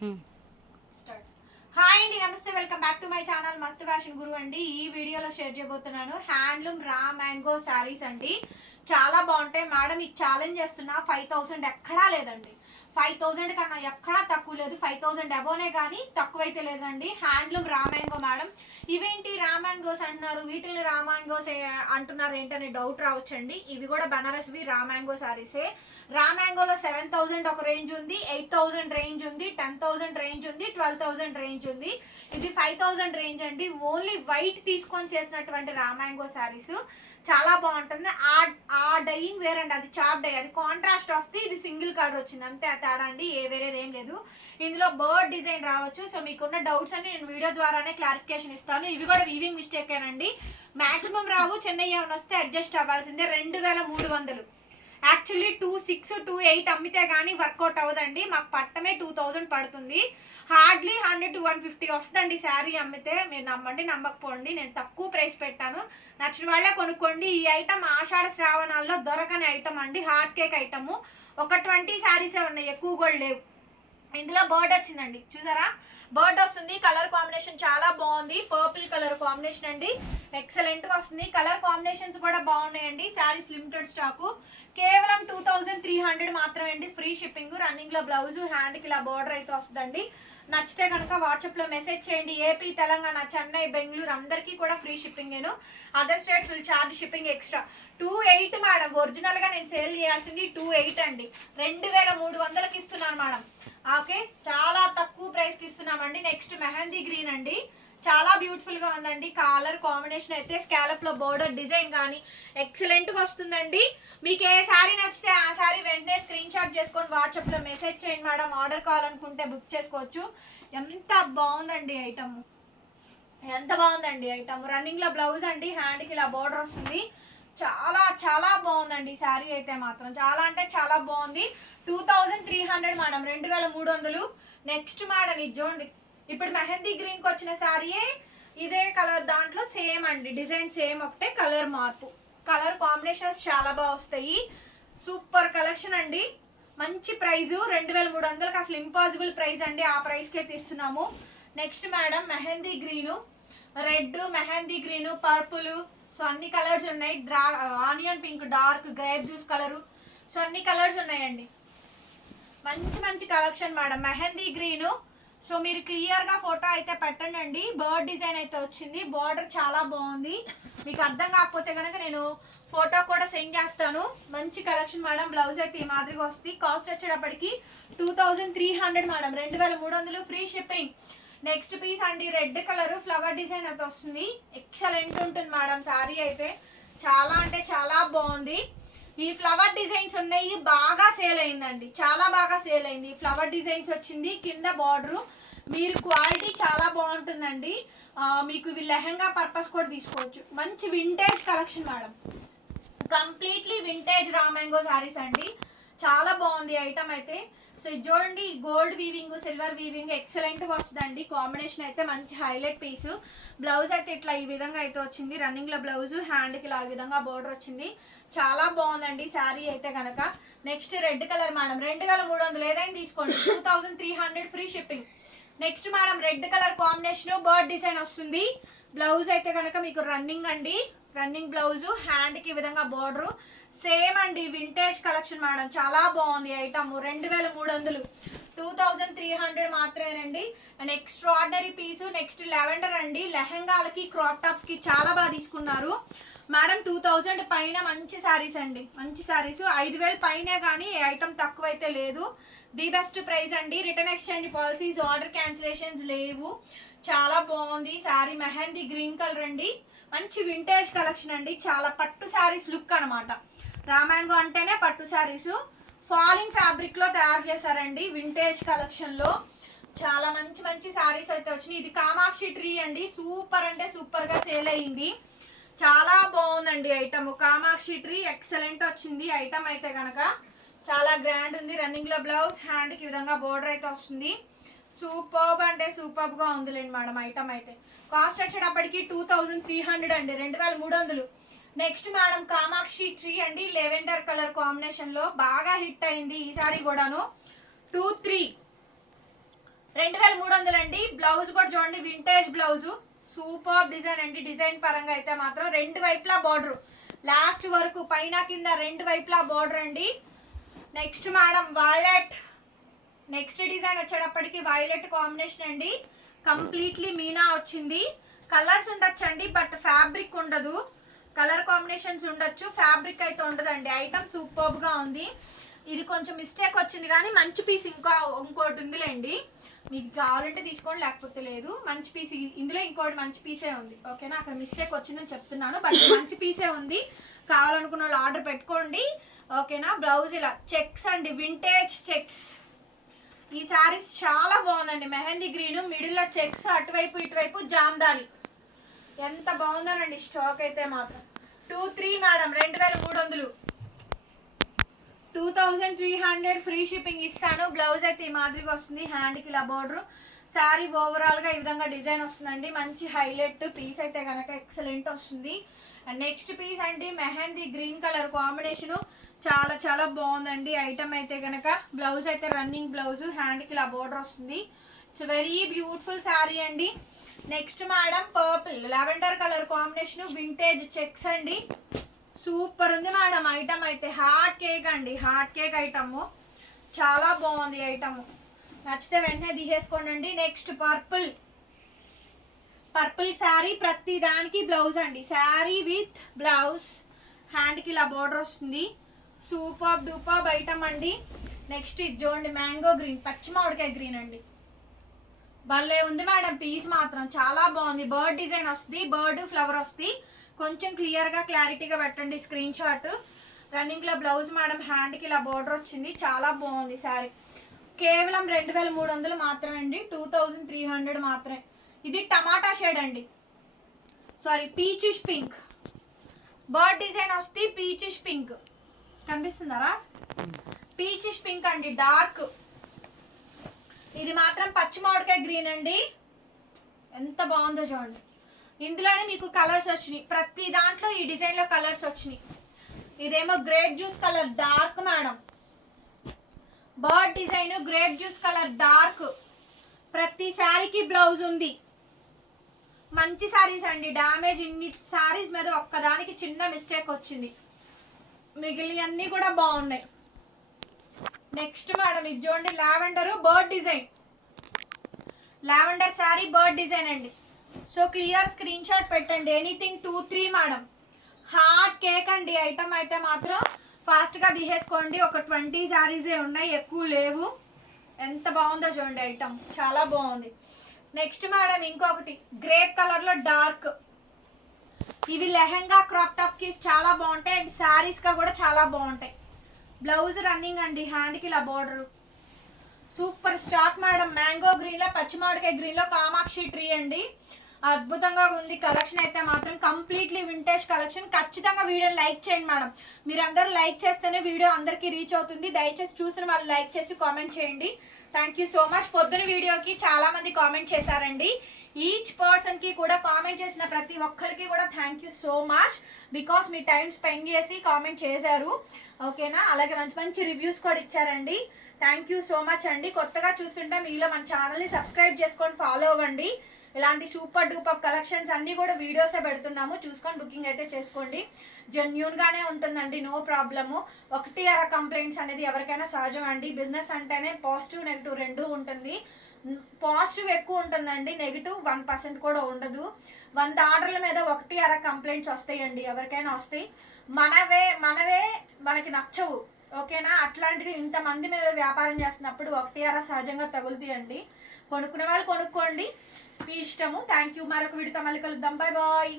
Hmm. Start hi అండి నమస్తే. Welcome back to my channel Mast fashion Guru అండి. ఈ వీడియోలో షేర్ చేయబోతున్నాను హ్యాండ్లూమ్ రా మ్యాంగో శారీస్ అండి. చాలా బాగుంటాయి. మేడం ఈ ఛాలెంజ్ చేస్తున్నా. ఫైవ్ థౌసండ్ ఎక్కడా లేదండి. ఫైవ్ థౌసండ్ కన్నా ఎక్కడా తక్కువ లేదు. ఫైవ్ థౌసండ్ అబోనే కానీ తక్కువైతే లేదండి. Handloom raw mango madam. ఇవేంటి రామాంగోస్ అంటున్నారు? వీటిని రామాంగోస్ అంటున్నారు ఏంటనే డౌట్ రావచ్చండి. ఇవి కూడా Banarasi raw mango mango saris రామ్యాంగోలో seven thousand ఒక రేంజ్ ఉంది ఎయిట్ థౌజండ్ రేంజ్ ఉంది టెన్ థౌసండ్ రేంజ్ ఉంది ట్వెల్వ్ థౌసండ్ రేంజ్ ఉంది. ఇది ఫైవ్ థౌసండ్ రేంజ్ అండి. ఓన్లీ వైట్ తీసుకొని చేసినటువంటి రామాంగో శారీస్ చాలా బాగుంటుంది. ఆ ఆ డైయింగ్ వేరండి. అది చాప్ డై అది కాంట్రాస్ట్ వస్తే ఇది సింగిల్ కలర్ వచ్చింది. అంతే తేడా అండి? ఏ వేరేది ఏం లేదు. ఇందులో బర్డ్ డిజైన్ రావచ్చు. సో మీకున్న డౌట్స్ అన్ని నేను వీడియో ద్వారానే క్లారిఫికేషన్ ఇస్తాను. ఇవి కూడా వీవింగ్ మిస్టేక్ అండి మాక్సిమం రావు. చెన్నై ఏమైనా వస్తే అడ్జస్ట్ అవ్వాల్సిందే. రెండు వేల మూడు వందలు. Actually two six two eight అమ్మితే కానీ వర్కౌట్ అవ్వదండి. మాకు పట్టమే టూ థౌజండ్ పడుతుంది. Hardly hundred to one fifty వస్తుందండి శారీ అమ్మితే. మీరు నమ్మండి నమ్మకపోండి. నేను తక్కువ ప్రైస్ పెట్టాను. నచ్చిన వాళ్ళే కొనుక్కోండి. ఈ ఐటమ్ ఆషాఢ శ్రావణాల్లో దొరకని ఐటమ్ అండి. హార్ట్ కేక్ ఐటమ్ ఒక ట్వంటీ శారీసే ఉన్నాయి. ఎక్కువ కూడా లేవు. ఇందులో బర్డ్ వచ్చిందండి. చూసారా? బర్డ్ వస్తుంది కలర్ కాంబినేషన్ చాలా బాగుంది. పర్పుల్ కలర్ కాంబినేషన్ అండి. ఎక్సలెంట్గా వస్తుంది. కలర్ కాంబినేషన్స్ కూడా బాగున్నాయండి. Saris limited stock. కేవలం టూ థౌజండ్ త్రీ హండ్రెడ్ మాత్రమే అండి ఫ్రీ షిప్పింగ్. రన్నింగ్లో బ్లౌజు హ్యాండ్కి ఇలా బార్డర్ అయితే వస్తుందండి. నచ్చితే కనుక వాట్సాప్లో మెసేజ్ చేయండి. ఏపీ తెలంగాణ చెన్నై బెంగళూరు అందరికీ కూడా ఫ్రీ షిప్పింగ్ నేను. Other states will charge shipping extra two eight madam. ఒరిజినల్గా నేను సేల్ చేయాల్సింది టూ ఎయిట్ అండి. రెండు వేల మూడు వందలకి ఇస్తున్నాను మేడం. ఓకే చాలా తక్కువ ప్రైస్కి ఇస్తున్నామండి. నెక్స్ట్ మెహందీ గ్రీన్ అండి. చాలా బ్యూటిఫుల్గా ఉందండి. కలర్ కాంబినేషన్ అయితే స్కాలప్లో బోర్డర్ డిజైన్ కానీ ఎక్సలెంట్గా వస్తుందండి. మీకు ఏ శారీ నచ్చితే ఆ శారీ వెంటనే స్క్రీన్ షాట్ చేసుకొని వాట్సాప్లో మెసేజ్ చేయండి మేడం. ఆర్డర్ కావాలనుకుంటే బుక్ చేసుకోవచ్చు. ఎంత బాగుందండి ఐటమ్ ఎంత బాగుందండి ఐటమ్ రన్నింగ్లో బ్లౌజ్ అండి. హ్యాండ్కి ఇలా బోర్డర్ వస్తుంది. చాలా చాలా బాగుందండి. ఈ శారీ అయితే మాత్రం చాలా అంటే చాలా బాగుంది. Two thousand three hundred madam రెండు వేల మూడు వందలు. నెక్స్ట్ మేడం ఇది చూడండి. ఇప్పుడు మెహందీ గ్రీన్కి వచ్చిన శారీయే ఇదే కలర్ దాంట్లో సేమ్ అండి. డిజైన్ సేమ్ ఒకటే. కలర్ మార్పు. కలర్ కాంబినేషన్స్ చాలా బాగా వస్తాయి. సూపర్ కలెక్షన్ అండి. మంచి ప్రైస్ రెండు వేల మూడు వందలకి అసలు ఇంపాసిబుల్ ప్రైస్ అండి. ఆ ప్రైస్కే తీస్తున్నాము. Next madam mehndi green red mehndi green purple so అన్ని కలర్స్ ఉన్నాయి. Draw onion pink dark grape juice colour so అన్ని కలర్స్ ఉన్నాయండి. మంచి మంచి collection madam. Mehndi green. So మీరు క్లియర్గా ఫోటో అయితే పెట్టండి అండి బర్డ్ డిజైన్ అయితే వచ్చింది. బార్డర్ చాలా బాగుంది. మీకు అర్థం కాకపోతే కనుక నేను ఫోటో కూడా సెండ్ చేస్తాను. మంచి కలెక్షన్ మేడం. బ్లౌజ్ అయితే ఈ మాదిరిగా వస్తుంది. కాస్ట్ వచ్చేటప్పటికి two thousand three hundred madam. రెండు వేల మూడు వందలు. Free shipping. నెక్స్ట్ పీస్ అండి. Red colour. ఫ్లవర్ డిజైన్ అయితే వస్తుంది. ఎక్సలెంట్ ఉంటుంది మేడం. శారీ అయితే. చాలా అంటే చాలా బాగుంది. ఈ ఫ్లవర్ డిజైన్స్ ఉన్నాయి బాగా సేల్ అయిందండి. చాలా బాగా సేల్ అయింది. ఈ ఫ్లవర్ డిజైన్స్ వచ్చింది కింద బార్డర్ మీరు క్వాలిటీ చాలా బాగుంటుందండి. మీకు ఇవి లెహంగా పర్పస్ కూడా తీసుకోవచ్చు. మంచి vintage collection madam completely vintage raw mango saris అండి. చాలా బాగుంది ఐటమ్ అయితే. సో ఇది చూడండి గోల్డ్ వీవింగ్ సిల్వర్ వీవింగ్ ఎక్సలెంట్గా వస్తుందండి. కాంబినేషన్ అయితే మంచి హైలైట్ పీస్ బ్లౌజ్ అయితే ఇట్లా ఈ విధంగా అయితే వచ్చింది. రన్నింగ్లో బ్లౌజ్ హ్యాండ్కి ఇలా ఈ విధంగా బోర్డర్ వచ్చింది. చాలా బాగుందండి శారీ అయితే కనుక నెక్స్ట్ రెడ్ కలర్ మేడం రెండు వేల మూడు వందలు ఏదైనా తీసుకోండి. Two thousand three hundred free shipping next madam red colour combination bird design వస్తుంది. బ్లౌజ్ అయితే కనుక మీకు రన్నింగ్ అండి. రన్నింగ్ బ్లౌజ్ హ్యాండ్కి ఈ విధంగా బార్డరు సేమ్ అండి వింటేజ్ కలెక్షన్ మేడం చాలా బాగుంది ఐటమ్ రెండు వేల మూడు వందలు. టూ థౌజండ్ త్రీ హండ్రెడ్ మాత్రమేనండి. And extraordinary piece next lavender అండి. లెహెంగాలకి క్రాప్ టాప్స్కి చాలా బాగా తీసుకున్నారు. మేడం టూ థౌజండ్ పైన మంచి శారీస్ అండి. మంచి శారీస్ ఐదు వేలు పైనే కానీ ఏ ఐటమ్ తక్కువ అయితే లేదు. ది బెస్ట్ ప్రైస్ అండి. Return exchange policies order cancellations లేవు. చాలా బాగుంది. శారీ మెహందీ గ్రీన్ కలర్ అండి. మంచి వింటేజ్ కలెక్షన్ అండి. చాలా పట్టు శారీస్ లుక్ అనమాట రామాంగో అంటేనే పట్టు శారీస్ ఫాలింగ్ ఫ్యాబ్రిక్లో తయారు చేశారండి వింటేజ్ కలెక్షన్లో చాలా మంచి మంచి శారీస్ అయితే వచ్చినాయి. ఇది కామాక్షి ట్రీ అండి. సూపర్ అంటే సూపర్గా సేల్ అయ్యింది. చాలా బాగుందండి ఐటమ్ కామాక్షి ట్రీ ఎక్సలెంట్ వచ్చింది. ఐటమ్ అయితే కనుక చాలా గ్రాండ్ ఉంది. రన్నింగ్లో బ్లౌజ్ హ్యాండ్కి విధంగా బోర్డర్ అయితే వస్తుంది. సూపర్బ్ అంటే సూపర్బ్గా ఉందిలేండి మేడం ఐటమ్ అయితే. కాస్ట్ వచ్చేటప్పటికి టూ థౌజండ్ త్రీ హండ్రెడ్ అండి రెండు వేల మూడు వందలు. నెక్స్ట్ మేడం కామాక్షి ట్రీ అండి లెవెండర్ కలర్ కాంబినేషన్లో బాగా హిట్ అయింది ఈసారి కూడాను. Two three. రెండు వేల మూడు వందలు అండి. బ్లౌజ్ కూడా చూడండి వింటేజ్ బ్లౌజ్. సూపర్ డిజైన్ అండి డిజైన్ పరంగా అయితే మాత్రం రెండు వైపులా బార్డర్ లాస్ట్ వరకు పైన కింద రెండు వైపులా బార్డర్ అండి. Next madam violet next design వచ్చేటప్పటికి వైలెట్ కాంబినేషన్ అండి. కంప్లీట్లీ మీనా వచ్చింది. కలర్స్ ఉండొచ్చండి బట్ ఫ్యాబ్రిక్ ఉండదు. కలర్ కాంబినేషన్స్ ఉండొచ్చు. ఫ్యాబ్రిక్ అయితే ఉండదండి. ఐటమ్ సూపర్గా గా ఉంది. ఇది కొంచెం మిస్టేక్ వచ్చింది కానీ మంచి పీస్ ఇంకా ఇంకోటి ఉందిలేండి. మీకు కావాలంటే తీసుకోండి లేకపోతే లేదు. మంచి పీస్ ఇందులో ఇంకోటి మంచి పీసే ఉంది. ఓకేనా అక్కడ మిస్టేక్ వచ్చిందని చెప్తున్నాను బట్ మంచి పీసే ఉంది. కావాలనుకున్న వాళ్ళు ఆర్డర్ పెట్టుకోండి. ఓకేనా బ్లౌజ్ ఇలా చెక్స్ అండి. వింటేజ్ చెక్స్ ఈ శారీస్ చాలా బాగుందండి. మెహందీ గ్రీన్ మిడిల్లో చెక్స్ అటువైపు ఇటువైపు జామ్దాని. ఎంత బాగుందనండి స్టాక్ అయితే మాత్రం. టూ త్రీ మేడం రెండు వేల మూడు వందలు. Two thousand three hundred free shipping ఇస్తాను. బ్లౌజ్ అయితే ఈ మాదిరిగా వస్తుంది. హ్యాండ్కి ఇలా బోర్డర్ శారీ ఓవరాల్గా ఈ విధంగా డిజైన్ వస్తుందండి. మంచి హైలైట్ పీస్ అయితే కనుక ఎక్సలెంట్ వస్తుంది. అండ్ నెక్స్ట్ పీస్ అండి మెహందీ గ్రీన్ కలర్ కాంబినేషన్ చాలా చాలా బాగుందండి. ఐటమ్ అయితే కనుక బ్లౌజ్ అయితే రన్నింగ్ బ్లౌజ్ హ్యాండ్కి ఇలా బోర్డర్ వస్తుంది. ఇట్స్ వెరీ బ్యూటిఫుల్ శారీ అండి. Next madam purple lavender colour combination vintage checks అండి. సూపర్ ఉంది మేడం ఐటమ్ అయితే. హాట్ కేక్ అండి హాట్ కేక్ ఐటమ్ చాలా బాగుంది ఐటమ్ నచ్చితే వెంటనే తీసేసుకోండి. నెక్స్ట్ పర్పుల్ పర్పుల్ శారీ ప్రతి దానికి బ్లౌజ్ అండి. Sari with blouse. హ్యాండ్కి ఇలా బార్డర్ వస్తుంది. సూపర్ డూపర్ ఐటమ్ అండి. నెక్స్ట్ ఇది చూడండి మ్యాంగో గ్రీన్ పచ్చి మామిడికాయ గ్రీన్ అండి. భలే ఉంది మేడం పీస్ మాత్రం. చాలా బాగుంది. బర్డ్ డిజైన్ వస్తుంది బర్డ్ ఫ్లవర్ వస్తుంది. కొంచెం క్లియర్గా క్లారిటీగా పెట్టండి స్క్రీన్ షాట్ రన్నింగ్లో బ్లౌజ్ మేడం హ్యాండ్కి ఇలా బార్డర్ వచ్చింది. చాలా బాగుంది శారీ. కేవలం రెండు వేల మూడు వందలు మాత్రమే అండి. టూ థౌజండ్ త్రీ హండ్రెడ్ మాత్రమే. ఇది టమాటా షేడ్ అండి. Sorry peachish pink bird design వస్తే పీచిష్ పింక్ కనిపిస్తున్నారా పీచిష్ పింక్ అండి డార్క్ ఇది మాత్రం పచ్చి మామిడికాయ గ్రీన్ అండి. ఎంత బాగుందో చూడండి. ఇందులోనే మీకు కలర్స్ వచ్చినాయి. ప్రతి దాంట్లో ఈ డిజైన్లో కలర్స్ వచ్చినాయి. ఇదేమో grape juice colour dark madam bird design grape juice colour dark ప్రతి శారీకి బ్లౌజ్ ఉంది. మంచి శారీస్ అండి. డ్యామేజ్ ఇన్ని శారీస్ మీద ఒక్కదానికి చిన్న మిస్టేక్ వచ్చింది. మిగిలినన్నీ కూడా బాగున్నాయి. నెక్స్ట్ మేడం ఇది చూడండి lavender bird design lavender sari bird design అండి. సో క్లియర్ స్క్రీన్ షాట్ పెట్టండి. Anything two three madam hot cake అండి. ఐటమ్ అయితే మాత్రం ఫాస్ట్గా తీసేసుకోండి. ఒక ట్వంటీ శారీసే ఉన్నాయి ఎక్కువ లేవు. ఎంత బాగుందో చూడండి ఐటమ్ చాలా బాగుంది. నెక్స్ట్ మేడం ఇంకొకటి గ్రేప్ కలర్లో డార్క్. ఇవి లెహెంగా క్రాప్ టాప్ చాలా బాగుంటాయి అండ్ శారీస్గా కూడా చాలా బాగుంటాయి. బ్లౌజ్ రన్నింగ్ అండి హ్యాండ్కి ఇలా border. Super stock madam mango గ్రీన్లో పచ్చి గ్రీన్లో కామాక్షి ట్రీ అండి. అద్భుతంగా ఉంది. కలెక్షన్ అయితే మాత్రం కంప్లీట్లీ వింటేజ్ కలెక్షన్ ఖచ్చితంగా వీడియోని లైక్ చేయండి మేడం. మీరందరూ లైక్ చేస్తేనే వీడియో అందరికీ రీచ్ అవుతుంది. దయచేసి చూసిన వాళ్ళు లైక్ చేసి కామెంట్ చేయండి. థ్యాంక్ యూ సో మచ్ పొద్దున వీడియోకి చాలా మంది కామెంట్ చేశారండి. ఈచ్ పర్సన్కి కూడా కామెంట్ చేసిన ప్రతి ఒక్కరికి కూడా thank you so much because me time spend చేసి కామెంట్ చేశారు. ఓకేనా అలాగే మంచి మంచి రివ్యూస్ కూడా ఇచ్చారండి. థ్యాంక్ యూ సో మచ్ అండి. కొత్తగా చూస్తుంటే మీలో మన ఛానల్ని సబ్స్క్రైబ్ చేసుకొని ఫాలో అవ్వండి. ఇలాంటి సూపర్ డూపర్ కలెక్షన్స్ అన్ని కూడా వీడియోసే పెడుతున్నాము. చూసుకొని బుకింగ్ అయితే చేసుకోండి. జెన్యున్ గానే ఉంటుందండి నో ప్రాబ్లము ఒకటి అర కంప్లైంట్స్ అనేది ఎవరికైనా సహజం అండి. బిజినెస్ అంటేనే పాజిటివ్ నెగిటివ్ రెండు ఉంటుంది. పాజిటివ్ ఎక్కువ ఉంటుందండి నెగిటివ్ వన్ పర్సెంట్ కూడా ఉండదు. వంద ఆర్డర్ల మీద ఒకటి అర కంప్లైంట్స్ వస్తాయండి ఎవరికైనా వస్తాయి. మనవే మనవే మనకి నచ్చవు. ఓకేనా అట్లాంటిది ఇంతమంది మీద వ్యాపారం చేస్తున్నప్పుడు ఒకటి అర సహజంగా తగులుతాయండి. కొనుక్కునే వాళ్ళు కొనుక్కోండి. మీ ఇష్టము. థ్యాంక్ యూ మరొక వీడితో మళ్ళీ కలుద్దాం. Bye bye